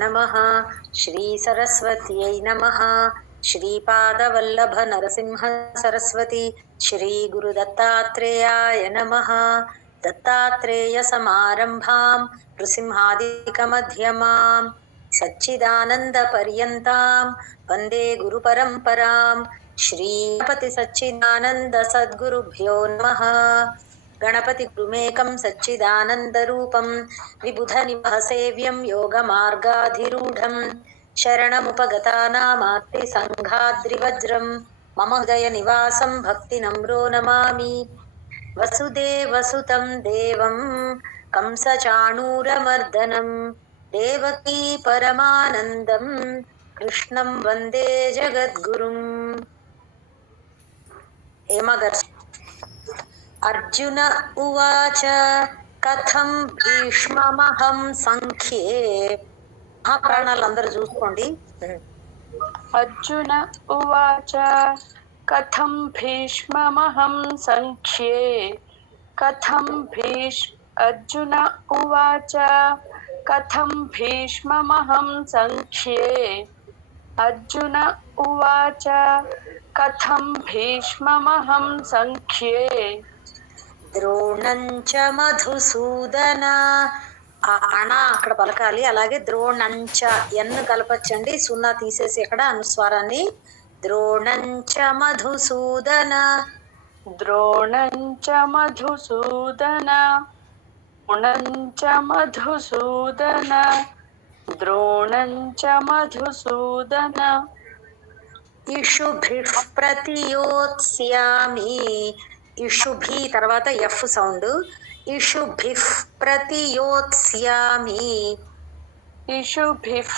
नमः। श्री सरस्वत्यै नमः। श्रीपादवल्लभ नरसिंह सरस्वती श्री गुरुदत्तात्रेयाय नमः। दत्तात्रेय समारंभां नृसिंहादिकमध्यमाम् सच्चिदानंद पर्यन्तां वन्दे गुरुपरम्परां। श्रीपति सच्चिदानंद सद्गुरुभ्यो नमः। गणपति गुरुमेकं सच्चिदानन्दरूपं विबुधनिवहसेव्यं योगमार्गाधिरूढं शरणमुपगतानामार्ति सङ्घाद्रिवज्रं मम हृदयनिवासं भक्तिनम्रो नमामि। वसुदेवसुतं देवं कंसचाणूरमर्दनं देवकी परमानन्दं कृष्णं वन्दे जगद्गुरुम्। हेमगर् अर्जुन उवाच कथं भीष्ममहं संख्ये మహాప్రాణాలందరూ చూసుకోండి. अर्जुन उवाच कथं भीष्ममहं संख्ये अर्जुन उवाच कथं भीष्ममहं संख्ये अर्जुन उवाच कथं भीष्ममहं संख्ये ద్రోణం చ మధుసూదన అణ అక్కడ పలకాలి. అలాగే ద్రోణంచ ఎన్ను కలపచ్చండి, సున్నా తీసేసి అక్కడ అనుస్వారాన్ని. ద్రోణంచ మధుసూదన द्रोणं च मधुसूदन द्रोणं च मधुसूदन द्रोणं च मधुसूदन ఇషుభిః ప్రతియోత్స్యామి. ఇషుభి తర్వాత ఎఫ్ సౌండ్. ఇషుభిః ప్రతియోత్స్యామి. इषुभिः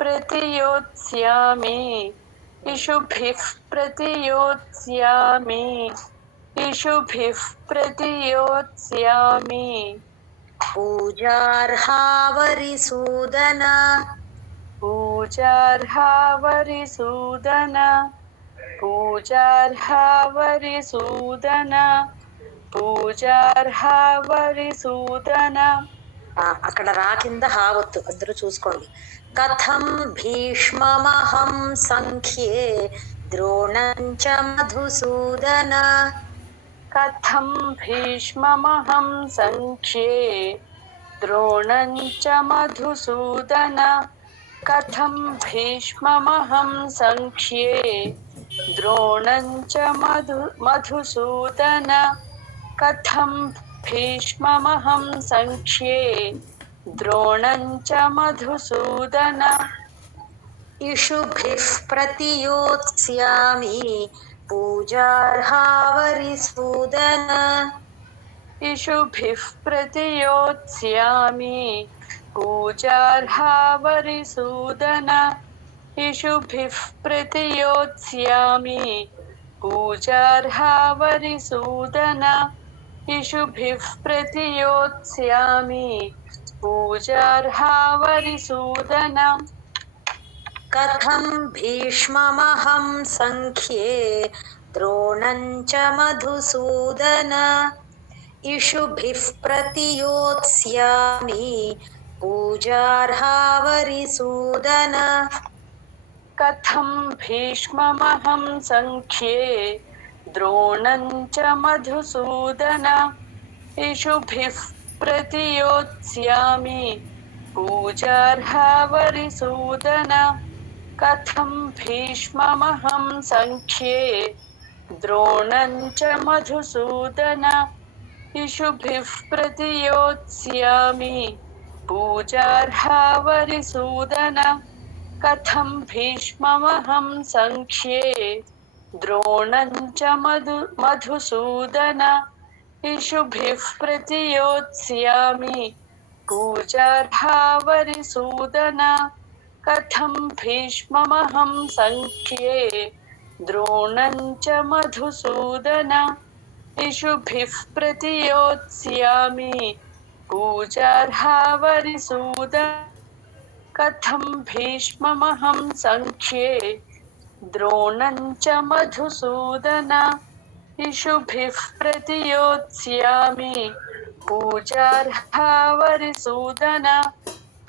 प्रतियोत्स्यामि इषुभिः प्रतियोत्स्यामि इषुभिः प्रतियोत्स्यामि పూజార్హావరిసూదన पूजार्हावरिसूदन पूजार्हावरिसूदन पूजार्हावरिसूदन అక్కడ రా కింద హావత్తు అందరూ చూసుకోండి. కథం భీష్మమహం సంఖ్యే ద్రోణం చ మధుసూదన. कथं भीष्ममहं संख्ये द्रोणं च मधुसूदन कथं भीष्ममहं संख्ये द्रोणं च मधुसूदन कथं भीष्ममहं संख्ये द्रोणं च मधुसूदन इषुभिः प्रतियोत्स्यामि पूजार्हावरिसूदन. इषुभिः प्रतियोत्स्यामि पूजार्हावरिसूदन इषुभिः प्रतियोत्स्यामि पूजार्हावरिसूदन इषुभिः प्रतियोत्स्यामि पूजार्हावरिसूदन कथं भीष्ममहं संख्ये द्रोणं च मधुसूदन. इषुभिः प्रतियोत्स्यामि पूजार्हावरिसूदन. कथं भीष्ममहं संख्ये द्रोणं च मधुसूदन इषुभिः प्रतियोत्स्यामि पूजार्हावरिसूदन कथं भीष्ममहं संख्ये द्रोणं च मधुसूदन इषुभिः प्रतियोत्स्यामि पूजार्हावरिसूदन कथं भीष्ममहं संख्ये द्रोणं च मधुसूदन इषुभिः प्रतियोत्स्यामि पूजार्हावरिसूदन कथं भीष्ममहं संख्ये द्रोणं च मधुसूदन इषुभिः प्रतियोत्स्यामि पूजार्हावरिसूदन कथं भीष्ममहं संख्ये द्रोणं च मधुसूदन इषुभिः प्रतियोत्स्यामि पूजार्हावरिसूदन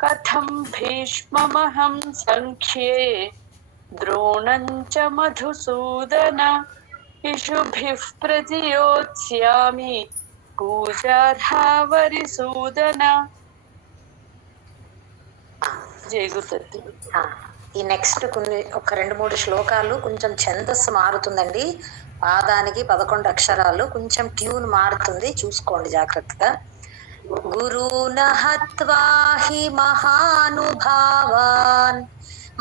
कथं भीष्ममहं सङ्ख्ये द्रोणं च मधुसूदन इषुभिः प्रतियोत्स्यामि पूजार्हा वरिसूदन జై గురుదత్త. ఈ నెక్స్ట్ ఒక 2-3 శ్లోకాలు కొంచెం ఛందస్సు మారుతుందండి. పాదానికి 11 అక్షరాలు, కొంచెం ట్యూన్ మారుతుంది, చూసుకోండి జాగ్రత్తగా. గురూణ హత్వా హి మహానుభావాన్,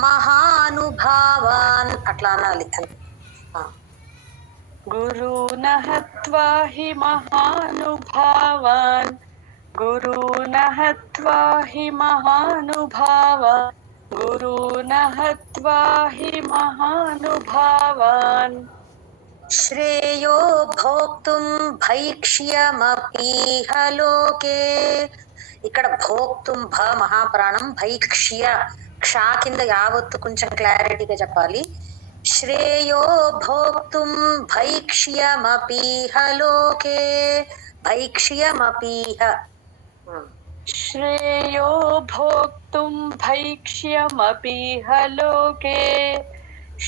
మహానుభావాన్ అట్లా అనాలి. గురూణ హత్వా హి మహానుభావాన్, గురూణ హత్వా హి మహానుభావాన్, గురూణ హత్వా హి మహానుభావాన్. శ్రేయో భోక్తుం భైక్ష్యమపీహ లోకే. ఇక్కడ భోక్తుం భ మహాప్రాణం, భైక్ష్య క్షా కింద యావత్తు కొంచెం క్లారిటీగా చెప్పాలి. శ్రేయో భోక్తుం భైక్ష్యమపీహ లోకే. భైక్ష్యమపీహ, శ్రేయో భోక్తుం భైక్ష్యమపీహ లోకే.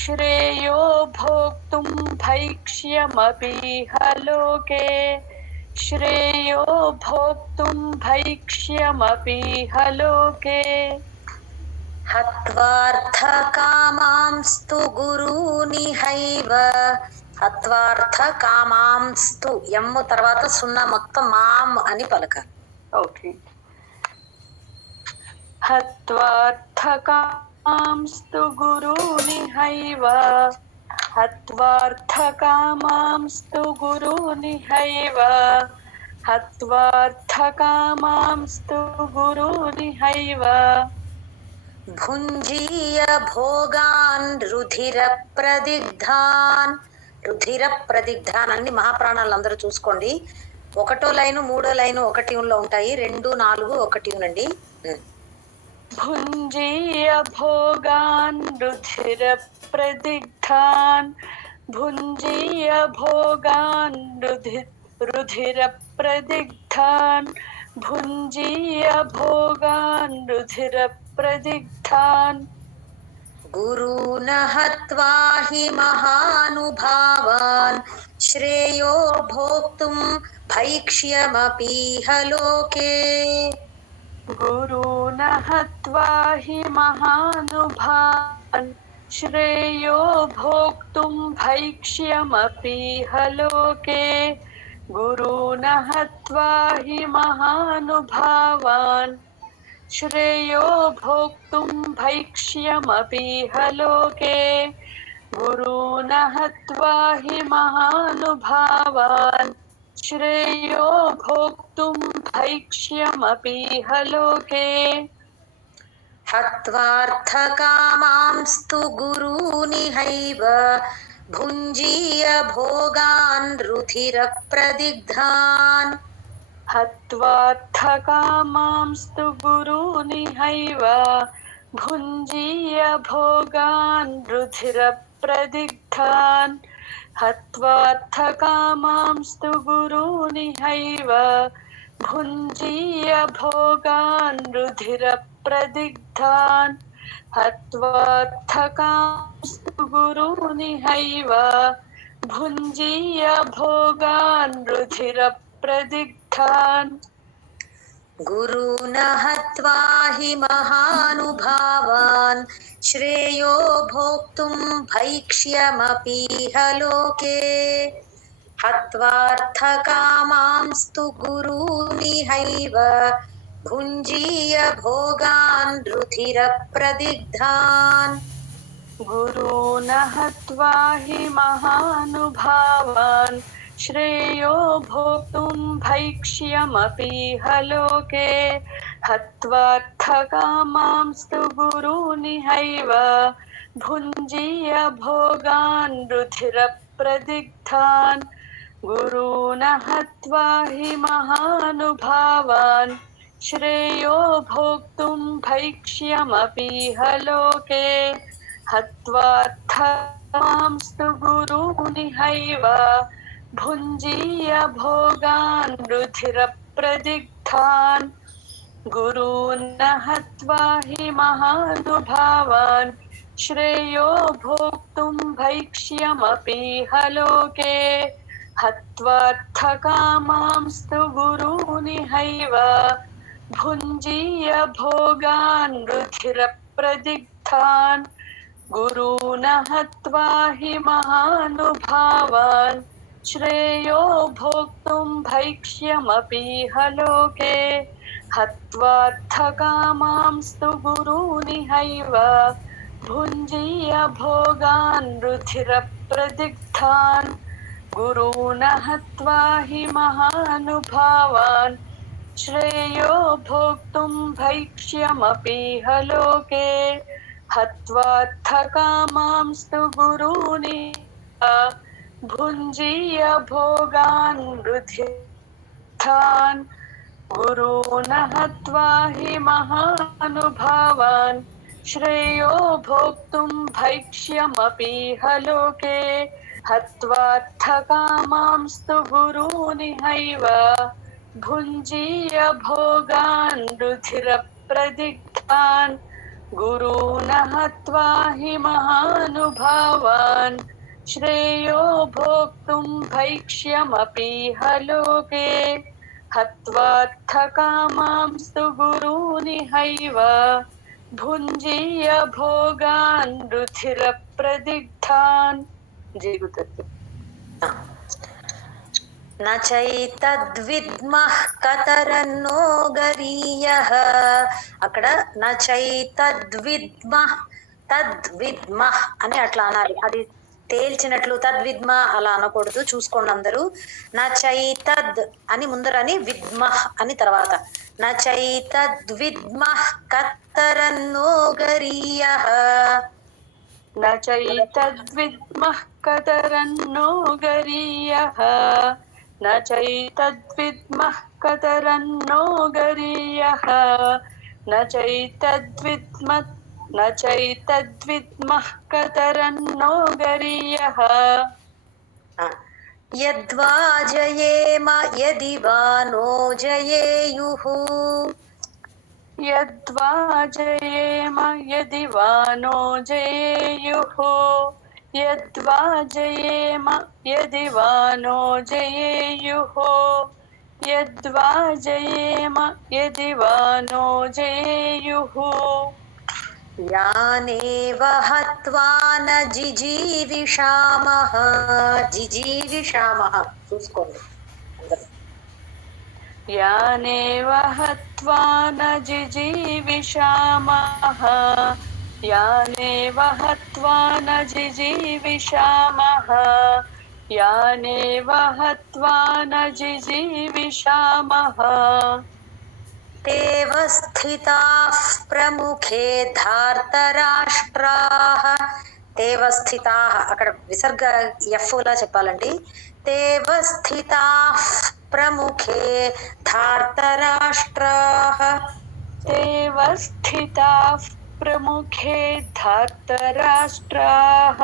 శ్రేయో భోక్తుం భైక్ష్యమపీహ లోకే. శ్రేయో భోక్తుం భైక్ష్యమపీహ లోకే. హత్వార్థకామాంస్తు గురూనిహైవ. హత్వార్థకామాంస్తు ఎమ్ము తర్వాత 0 మొత్తం మాం అని పలకాలి. ఓకే. హత్వార్థకామాంస్తు గురూనిహైవ. హత్వార్థకామాంస్తు గురూనిహైవ. హత్వార్థకామాంస్తు గురూనిహైవ. భుంజీయ భోగాన్ రుధిర ప్రదిగ్ధాన్. రుధిర ప్రదిగ్ధాన్ అన్ని మహాప్రాణాలు అందరూ చూసుకోండి. 1వ లైను 3వ లైను 1 ట్యూన్లో ఉంటాయి. 2, 4 1 ట్యూన్ అండి. భుంజీయ భోగాన్ రుధిర ప్రదిగ్ధాన్. భుంజీయ భోగాన్ రుధిర ప్రదిగ్ధాన్. భుంజీయ భోగాన్ రుధిర ప్రదిగ్ధాన్. గురూణ హత్వా హి మహానుభావాన్ శ్రేయో భోక్తుం భైక్ష్యమపీహ లోకే. గురూణ హత్వా హి మహానుభావాన్ శ్రేయో భోక్తుం భైక్ష్యమపీహ లోకే. గురూణ హత్వా హి మహానుభావాన్ శ్రేయో భోక్తుం భైక్ష్యమపీహ లోకే. గురూణ హత్వా హి మహానుభావాన్ శ్రేయో భోక్తుం భైక్ష్యమపీహ లోకే. హత్వార్థకామాంస్తు గురూనిహైవ. భుంజీయ భోగాన్ రుధిర ప్రదిగ్ధాన్. హత్వార్థకామాంస్తు గురూనిహైవ. భుంజీయ భోగాన్ రుధిర ప్రదిగ్ధాన్. హత్వార్థకామాంస్తు గురూనిహైవ. భుంజీయ భోగాన్ రుధిర ప్రదిగ్ధాన్. హత్వార్థకాంస్తు గురూనిహైవ. భుంజీయ భోగాన్ రుధిర ప్రదిగ్ధాన్. గురూణ హత్వా హి మహానుభావాన్ శ్రేయో భోక్తుం భైక్ష్యమపీహ లోకే. హత్వార్థకామాంస్తు గురూనిహైవ. భుంజీయ భోగాన్ రుధిర ప్రదిగ్ధాన్. గురూణ హత్వా హి మహానుభావాన్ శ్రేయో భోక్తుం భైక్ష్యమపీహ లోకే. హత్వార్థకామాంస్తు గురూనిహైవ. భుంజీయ భోగాన్ రుధిర ప్రదిగ్ధాన్. గురూణ హత్వా హి మహానుభావాన్ శ్రేయో భోక్తుం భైక్ష్యమపీహ లోకే. హత్వార్థకామాంస్తు గురూనిహైవ. భుంజీయ భోగాన్ రుధిర ప్రదిగ్ధాన్. गुरून् हत्वा हि महानुभावान् श्रेयो भोक्तुं भैक्ष्यमपीह लोके हत्वार्थकामांस्तु गुरूनिहैव भुञ्जीय भोगान् रुधिरप्रदिग्धान् गुरून् हत्वा हि महानुभावान् श्रेयो भोक्तुं भैक्ष्यमपीह लोके हत्वार्थकामांस्तु गुरूनिहैव भुञ्जीय भोगान् रुधिरप्रदिग्धान् गुरून् हत्वा हि महानुभावान् श्रेयो भोक्तुं भैक्ष्यमपीह लोके हत्वार्थकामांस्तु गुरूनि भुञ्जीय भोगान् रुधिरप्रदिग्धान् गुरून् हत्वा हि महानुभावान् श्रेयो भोक्तुं भैक्ष्यमपीह लोके हत्वार्थकामांस्तु गुरूनिहैव भुञ्जीय भोगान् रुधिरप्रदिग्धान् गुरून् हत्वा हि महानुभावान् श्रेयो भोक्तुं भैक्ष्यमपीह लोके हत्वार्थकामांस्तु गुरूनिहैव भुञ्जीय भोगान् रुधिरप्रदिग्धान् जीवितत्व न చైతద్విద్మః కతరన్నో గరీయః. అక్కడ న చైతద్విద్మః తద్విద్మః అని అట్లా అనాలి. అది తేల్చినట్లు తద్విద్మ అలా అనకూడదు, చూసుకోండి అందరూ. న చైతద్ అని ముందరని విద్మః అని తర్వాత. న చైతద్విద్మః కతరన్నో గరీయః. न चैतद्विद्मः कतरन्नो गरीयः न चैतद्विद्मः कतरन्नो गरीयः न चैतद्विद्मः कतरन्नो गरीयः यद्वा जयेम यदि वा नो जयेयुः. यद्वा जयेम यदि वा नो जयेयुः यद्वा जयेम यदि वा नो जयेयुः यद्वा जयेम यदि वा नो जयेयुः यानेव हत्वा न जिजीविषामः. जिजीविषामः చూసుకోండి. यानेव हत्वा न जिजीविषामः यानेव हत्वा न जिजीविषामः यानेव हत्वा न जिजीविषामः तेव स्थिताः प्रमुखे धार्तराष्ट्राः. तेव స్థితాః అక్కడ విసర్గ ఎఫ్ లా చెప్పాలండి. तेव स्थिताः प्रमुखे धार्तराष्ट्राः. तेव स्थिताः प्रमुखे धार्तराष्ट्राः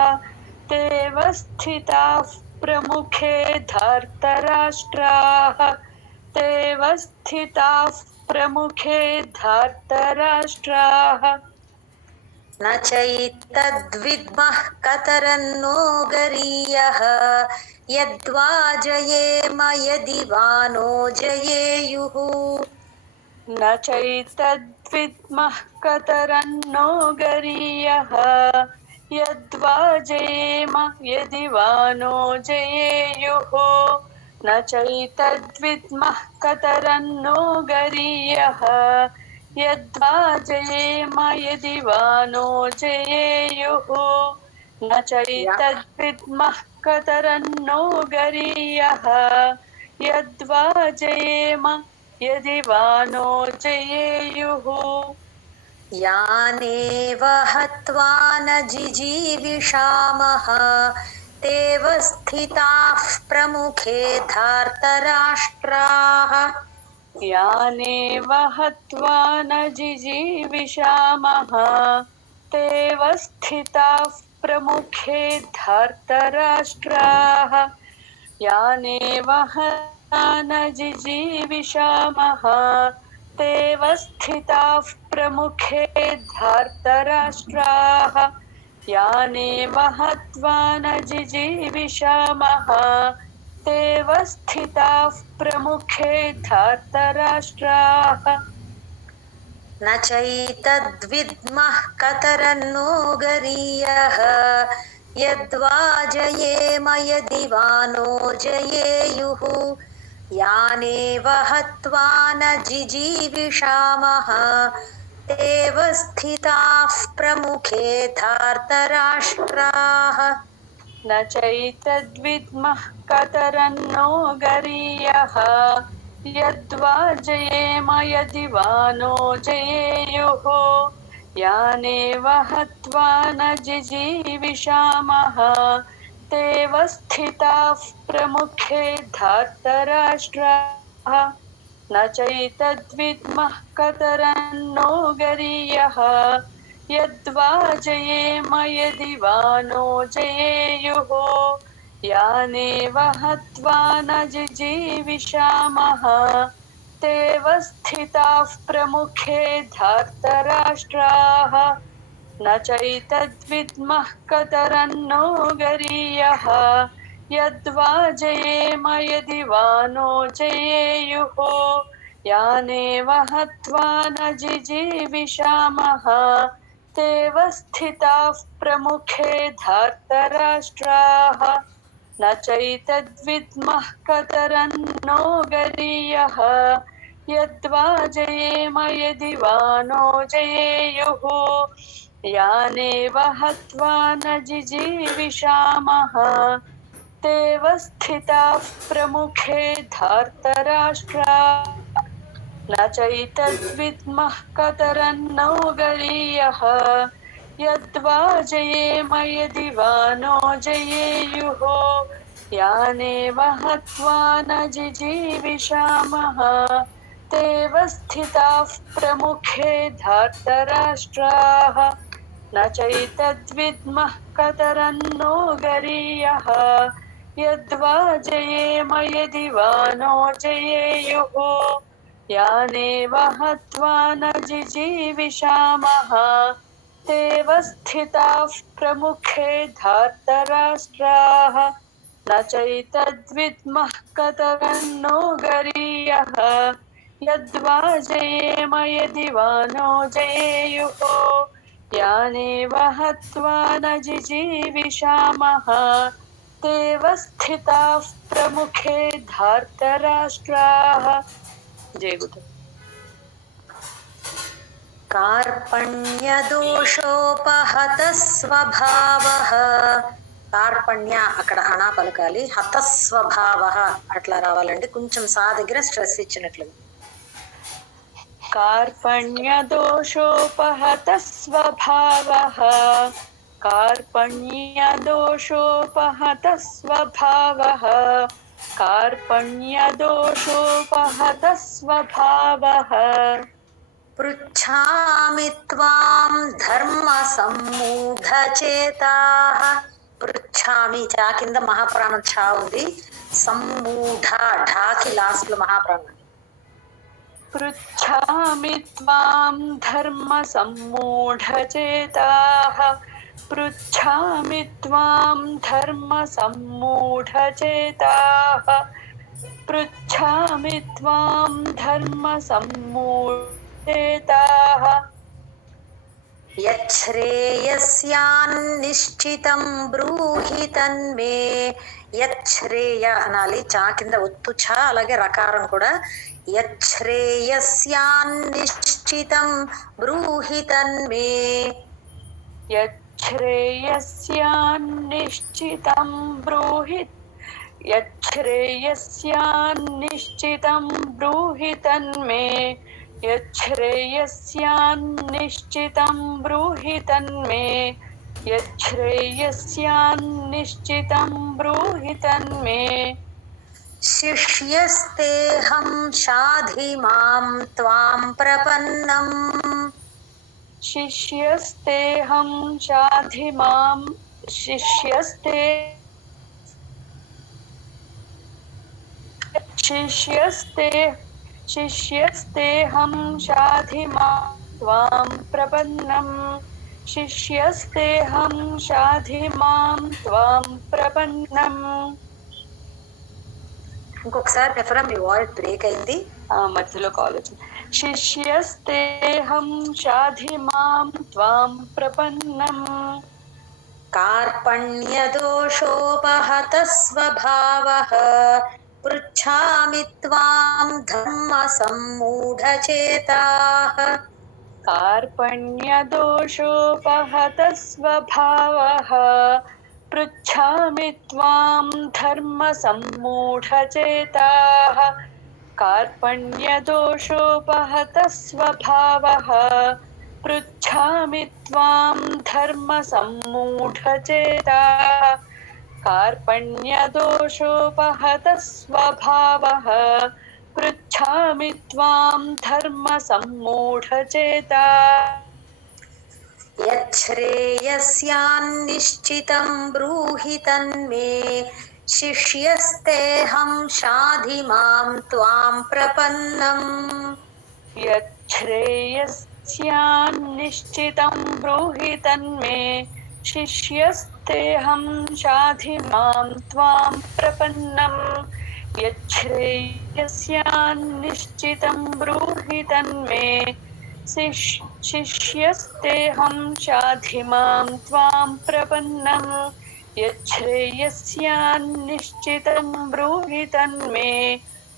तेव स्थिताः प्रमुखे धार्तराष्ट्राः तेव स्थिताः प्रमुखे धार्तराष्ट्राः न चैतद्विद्मः कतरन्नो गरीयः यद्वा जयेम यदि वा नो जयेयुः. न चैतद्विद्मः कतरन्नो गरीयः यद्वा जयेम यदि वा नो जयेयुः न चैतद्विद्मः कतरन्नो गरीयः यद्वा जयेम यदि वा नो जयेयुः न चैतद्विद्मः कतरन्नो गरीयः यद्वा जयेम यदि वा नो जयेयुः यानेव हत्वा न जिजीविषामः तेव स्थिताः प्रमुखे धार्तराष्ट्राः. यानेव हत्वा न जिजीविषामः तेव स्थिताः प्रमुखे धार्तराष्ट्राः यानेव हत्वा न जिजीविषामः तेव स्थिताः प्रमुखे धार्तराष्ट्राः यानेव हत्वा न जिजीविषामः तेव स्थिताः प्रमुखे धार्तराष्ट्राः न चैतद्विद्मः कतरन्नो गरीयः यद्वा जयेम यदि वा नो जयेयुः यानेव हत्वा न जिजीविषामः तेव स्थिताः प्रमुखे धार्तराष्ट्राः न चैतद्विद्मः कतरन्नो गरीयः यद्वा जयेम यदि वा नो जयेयुः यानेव हत्वा न जिजीविषामः तेव स्थिताः प्रमुखे धार्तराष्ट्राः न चैतद्विद्मः कतरन्नो गरीयः यद्वा जयेम यदि वा नो जयेयुः यानेव हत्वा न जिजीविषामः तेव स्थिताः प्रमुखे धार्तराष्ट्राः न चैतद्विद्मः कतरन्नो गरीयः यद्वा जयेम यदि वा नो जयेयुः यानेव हत्वा न जिजीविषामः तेव स्थिताः प्रमुखे धार्तराष्ट्राः न चैतद्विद्मः कतरन्नो गरीयः यद्वा जयेम यदि वा नो जयेयुः यानेव हत्वा न जिजीविषामः तेव स्थिताः प्रमुखे धार्तराष्ट्राः न चैतद्विद्मः कतरन्नो गरीयः यद्वा जयेम यदि वा नो जयेयुः यानेव हत्वा न जिजीविषामः तेव स्थिताः प्रमुखे धार्तराष्ट्राः न चैतद्विद्मः कतरन्नो गरीयः यद्वा जयेम यदि वा नो जयेयुः यानेव हत्वा न जिजीविषामः तेव स्थिताः प्रमुखे धार्तराष्ट्राः न चैतद्विद्मः कतरन्नो गरीयः यद्वा जयेम यदि वा नो जयेयुः यानेव हत्वा न जिजीविषामः तेव स्थिताः प्रमुखे धार्तराष्ट्राः जय गुरु కార్పణ్యదోషోపహత స్వభావః కార్పణ్య అక్కడ అనా పలకాలి హతస్వభావః అట్లా రావాలండి కొంచెం సా దగ్గర స్ట్రెస్ ఇచ్చినట్లు कार्पण्यदोषोपहतः स्वभावः कार्पण्यदोषोपहतः स्वभावः कार्पण्यदोषोपहतः स्वभावः పృచ్ఛామి త్వాం ధర్మ సమ్మూఢచేతాః పృచ్ఛామి చా కింద మహాప్రాణం ఛా ఉంది సమ్మూఢ ఢాకి లాస్ట్ లో మహాప్రాణం पृच्छामि त्वां धर्मसम्मूढचेताः पृच्छामि त्वां धर्मसम्मूढचेताः पृच्छामि त्वां धर्मसम्मूढचेताः యచ్ఛ్రేయస్యాన్నిశ్చితం బ్రూహి తన్మే యచ్ఛ్రేయ అనాలి చా కింద ఒత్తు ఛ అలాగే రకారం కూడా యచ్ఛ్రేయస్యాన్నిశ్చితం బ్రూహి తన్మే यच्छ्रेयस्यान्निश्चितं ब्रूहि यच्छ्रेयस्यान्निश्चितं ब्रूहि तन्मे यच्छ्रेयस्यान्निश्चितं ब्रूहि तन्मे यच्छ्रेयस्यान्निश्चितं ब्रूहि तन्मे శిష్యస్తేహం షాధి మాం త్వాం ప్రపన్నం शिष्यस्तेऽहं शाधि मां शिष्यस्ते शिष्यस्तेऽहं शाधि मां त्वां प्रपन्नम् शिष्यस्तेऽहं शाधि मां त्वां प्रपन्नम् ఇంకొకసారి చెప్పరా, మీ వాయిస్ బ్రేక్ అయింది. మధ్యలో కాల్ వచ్చింది. శిష్యస్తేహం శాధి మాం త్వాం ప్రపన్నం కార్పణ్యదోషోపహత స్వభావః పృచ్ఛామి త్వాం ధర్మ సమ్మూఢచేతాః. కార్పణ్యదోషోపహత స్వభావః పృచ్ఛామి త్వాం ధర్మ సమ్మూఢచేతాః. కార్పణ్యదోషోపహత స్వభావః పృచ్ఛామి త్వాం ధర్మ సమ్మూఢచేతాః. కార్పణ్యదోషోపహత స్వభావః పృచ్ఛామి త్వాం ధర్మ సమ్మూఢచేతాః. యచ్ఛ్రేయస్యాన్నిశ్చితం బ్రూహి తన్మే శిష్యస్తేహం శాధి మాం త్వాం ప్రపన్నం. యచ్ఛ్రేయస్యాన్నిశ్చితం బ్రూహి తన్మే శిష్యస్తేహం శాధి మాం త్వాం ప్రపన్నం. యచ్ఛ్రేయస్యాన్నిశ్చితం బ్రూహి తన్మే శిష్యస్తేహం శాధి మాం త్వాం ప్రపన్నం. యచ్ఛ్రేయస్యాన్నిశ్చితం బ్రూహి తన్మే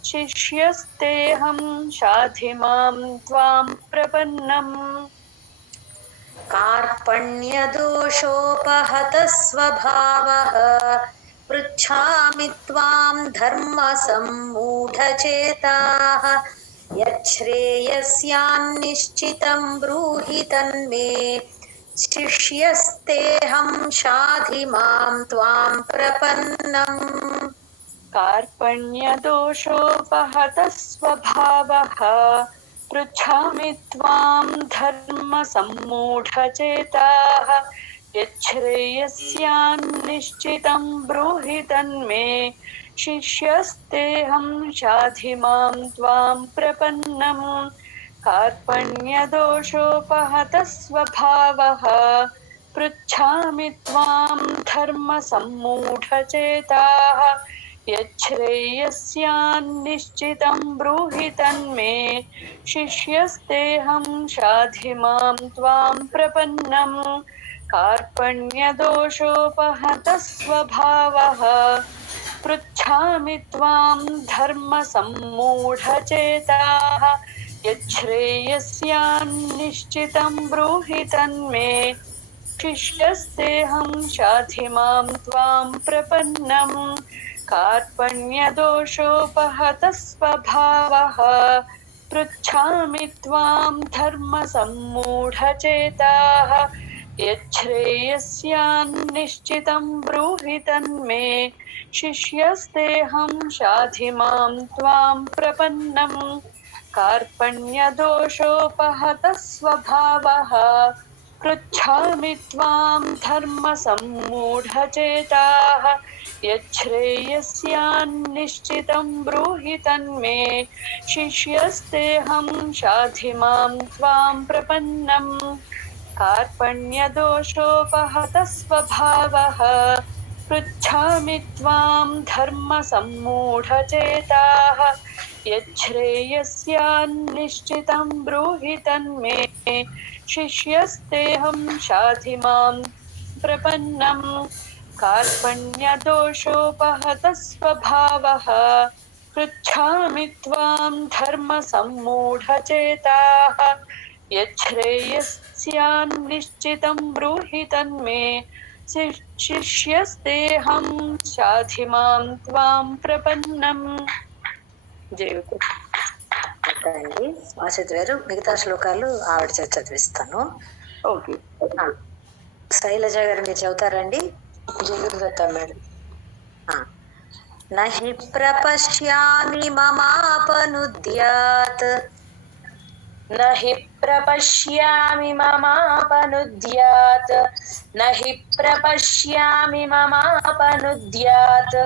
శిష్యస్తేహం శాధి మాం త్వాం ప్రపన్నం. కార్పణ్యదోషోపహత స్వభావః పృచ్ఛామి త్వాం ధర్మ సమ్మూఢచేతాః. యచ్ఛ్రేయస్యాన్నిశ్చితం బ్రూహి తన్మే శిష్యస్తేహం శాధి మాం త్వాం ప్రపన్నం. కార్పణ్యదోషోపహత స్వభావః పృచ్ఛామి త్వాం ధర్మ సమ్మూఢచేతాః. యచ్ఛ్రేయస్యాన్నిశ్చితం బ్రూహి తన్మే శిష్యస్తేహం శాధి మాం త్వాం ప్రపన్నం. కార్పణ్యదోషోపహత స్వభావః పృచ్ఛామి త్వాం ధర్మ సమ్మూఢచేతాః. యచ్ఛ్రేయస్యాన్నిశ్చితం బ్రూహి తన్మే శిష్యస్తేహం శాధి మాం త్వాం ప్రపన్నం. కార్పణ్యదోషోపహత స్వభావః పృచ్ఛామి త్వాం ధర్మ సమ్మూఢచేతాః. యచ్ఛ్రేయస్యాన్నిశ్చితం బ్రూహి తన్మే శిష్యస్తేహం శాధి మాం త్వాం ప్రపన్నం. కార్పణ్యదోషోపహత స్వభావః పృచ్ఛామి త్వాం ధర్మ సమ్మూఢచేతాః. యచ్ఛ్రేయస్యాన్నిశ్చితం బ్రూహి తన్మే శిష్యస్తేహం శాధి మాం త్వాం ప్రపన్నం. కార్పణ్యదోషోపహత స్వభావః పృచ్ఛామి త్వాం ధర్మ సమ్మూఢచేతాః. యచ్ఛ్రేయస్యాన్నిశ్చితం బ్రూహి తన్మే శిష్యస్తేహం శాధి మాం త్వాం ప్రపన్నం. కార్పణ్యదోషోపహత స్వభావః పృచ్ఛామి త్వాం ధర్మ సమ్మూఢచేతాః. యచ్ఛ్రేయస్యాన్నిశ్చితం బ్రూహి తన్మే శిష్యస్తేహం శాధి మాం ప్రపన్నం. కార్పణ్యదోషోపహత స్వభావః పృచ్ఛామి త్వాం ధర్మ సమ్మూఢచేతాః. యచ్ఛ్రేయస్యాన్నిశ్చితం బ్రూహి తన్మే శిష్యస్తేహం శాధి మాం త్వాం ప్రపన్నం. జయకు అండి ఆశిత్ గారు, మిగతా శ్లోకాలు ఆవిడ చేత చదివిస్తాను. ఓకే. శైలజ గారు మీరు చదువుతారండి. జయగురు మేడం. నహి ప్రపశ్యామి మమాపనుద్యాత్ నహి ప్రపశ్యామి మమాపనుద్యాత్. నహి ప్రపశ్యామి మమాపనుద్యాత్.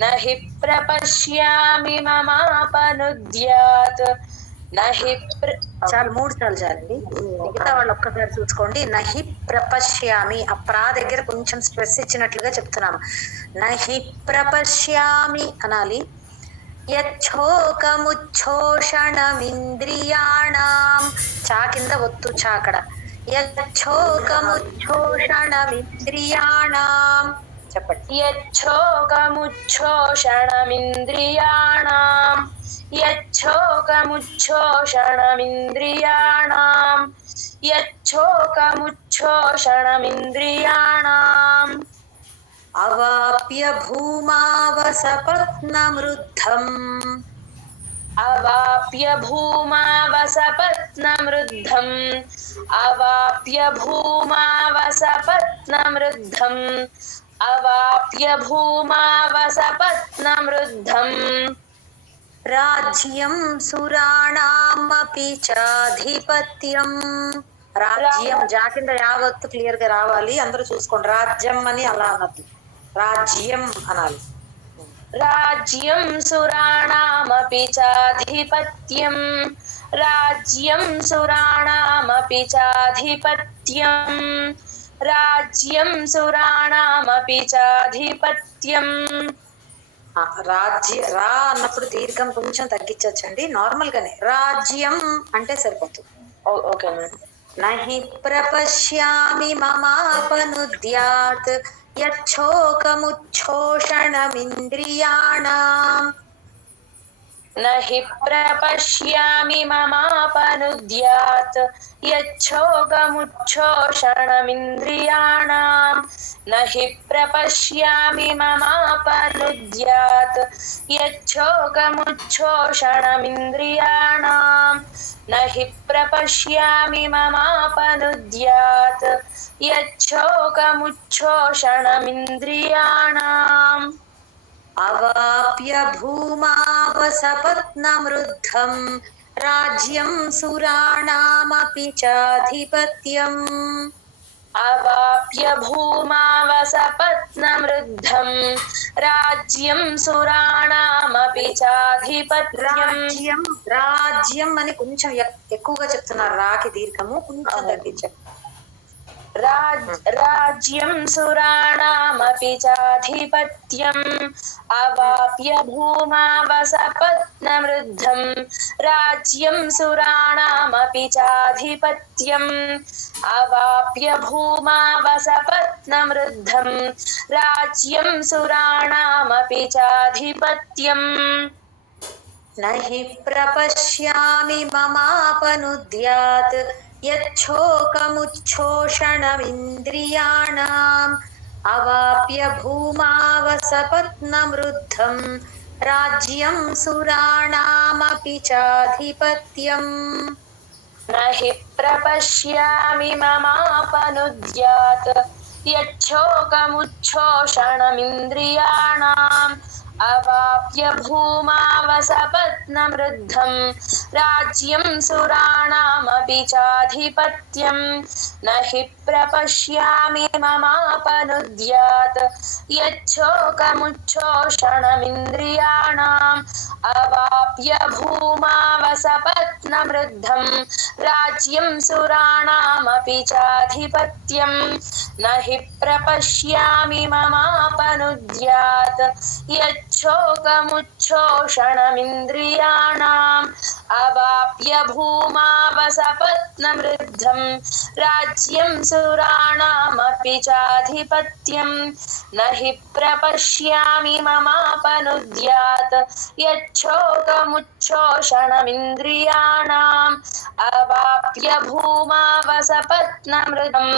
न हि प्रपश्यामि ममापनुद्यात् न हि చాలు 3 సార్లు చాలండి. మిగతా వాళ్ళు ఒక్కసారి చూసుకోండి. నహి ప్రపశ్యామి ఆ ప్రా దగ్గర కొంచెం స్ట్రెస్ ఇచ్చినట్లుగా చెప్తున్నాము. నహి ప్రపశ్యామి అనాలి. యచ్చోకముచ్ఛోషణమింద్రియాణం చా కింద ఒత్తు చా అక్కడ. యచ్చోకముచ్ఛోషణమింద్రియాణం చెప్పండి. యచ్చోకముచ్ఛోషణమింద్రియాణం యచ్చోకముచ్ఛోషణమింద్రియాణం యచ్చోకముచ్ఛోషణమింద్రియాణం అవాప్య భూమావసపత్నమృద్ధం అవాప్య భూమావసపత్నమృద్ధం అవాప్య భూమావసపత్నమృద్ధం అవాప్య భూమావసపత్నమృద్ధం రాజ్యం సురాణామపి చాధిపత్యం రాజ్యం జా కింద యావత్తు క్లియర్ గా రావాలి. అందరూ చూసుకోండి. రాజ్యం అని అలా అన్నది. రాజ్యం అనాలి. రాజ్యం సురాణామపి చాధిపత్యం రాజ్యం సురాణామపి చాధిపత్యం రాజ్యం సురాణామపి చాధిపత్యం రాజ్య రా అన్నప్పుడు దీర్ఘం కొంచెం తగ్గించవచ్చండి. నార్మల్ గానే రాజ్యం అంటే సరిపోతుంది. Okay madam. నహి ప్రపశ్యామి మమాపనుద్యాత్ యచ్చోకముచ్ఛోషణమింద్రియాణం నహి ప్రపశ్యామి మమాపనుద్యాత్ యచ్చోకముచ్ఛోషణమింద్రియాణం నహి ప్రపశ్యామి మమాపనుద్యాత్ యచ్చోకముచ్ఛోషణమింద్రియాణం నహి ప్రపశ్యామి మమాపనుద్యాత్ యచ్చోకముచ్ఛోషణమింద్రియాణం అవాప్య భూమావసపత్నమృద్ధం రాజ్యం సురాణామపి చాధిపత్యం అవాప్య భూమావసపత్నమృద్ధం రాజ్యం సురాణామపి చాధిపత్యం రాజ్యం రాజ్యం అని కొంచెం ఎక్కువగా చెప్తున్నారు. రాకి దీర్ఘము కొంచెం తగ్గించారు. రాజ్యం సురాణామపి చాధిపత్యం అవాప్య భూమావసపత్నమృద్ధం రాజ్యం సురాణామపి చాధిపత్యం అవాప్య భూమావసపత్నమృద్ధం రాజ్యం సురాణామపి చాధిపత్యం నహి ప్రపశ్యామి మమాపనుద్యాత్ యచ్చోకముచ్ఛోషణమింద్రియాణం అవాప్య భూమావసపత్నమృద్ధం రాజ్యం సురాణామపి చాధిపత్యం నహి ప్రపశ్యామి మమాపనుద్యాత్ యచ్చోకముచ్ఛోషణమింద్రియాణం అవాప్య భూమావసపత్నమృద్ధం రాజ్యం సురాణామపి చాధిపత్యం నహి ప్రపశ్యామి మమాపనుద్యాత్ యచ్చోకముచ్ఛోషణమింద్రియాణం అవాప్య భూమావసపత్నమృద్ధం రాజ్యం సురాణామపి చాధిపత్యం నహి ప్రపశ్యామి మమాపనుద్యాత్ యచ్చోకముచ్ఛోషణమింద్రియాణం అవాప్య భూమావసపత్నమృద్ధం రాజ్యం సురాణామపి చాధిపత్యం నహి ప్రపశ్యామి మమాపనుద్యాత్ యచ్చోకముచ్ఛోషణమింద్రియాణం అవాప్య భూమావసపత్నమృద్ధం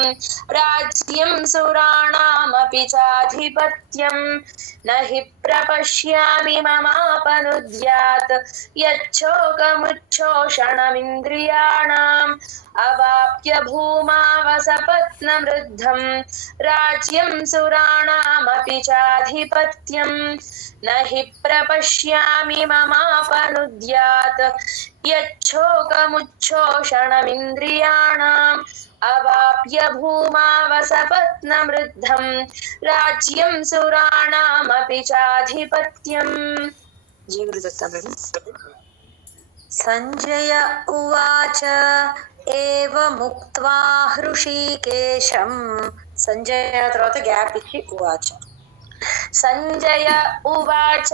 రాజ్యం సురాణామపి చాధిపత్యం నహి ప్రపశ్యామి మమాపనుద్యాత్ యచ్చోకముచ్ఛోషణమింద్రియాణం అవాప్య अवाप्य भूमावसपत्नमृद्धं राज्यं सुराणामपि चाधिपत्यं न हि प्रपश्यामि ममापनुद्यात् यच्छोकमुच्छोषणमिन्द्रियाणाम् अवाप्य भूमावसपत्नमृद्धं राज्यं सुराणामपि चाधिपत्यम्। సంజయ ఉవాచ ఏవముక్త్వా హృషీకేశం. సంజయ తర్వాత గ్యాప్ ఇచ్చి ఉవాచ. సంజయ ఉవాచ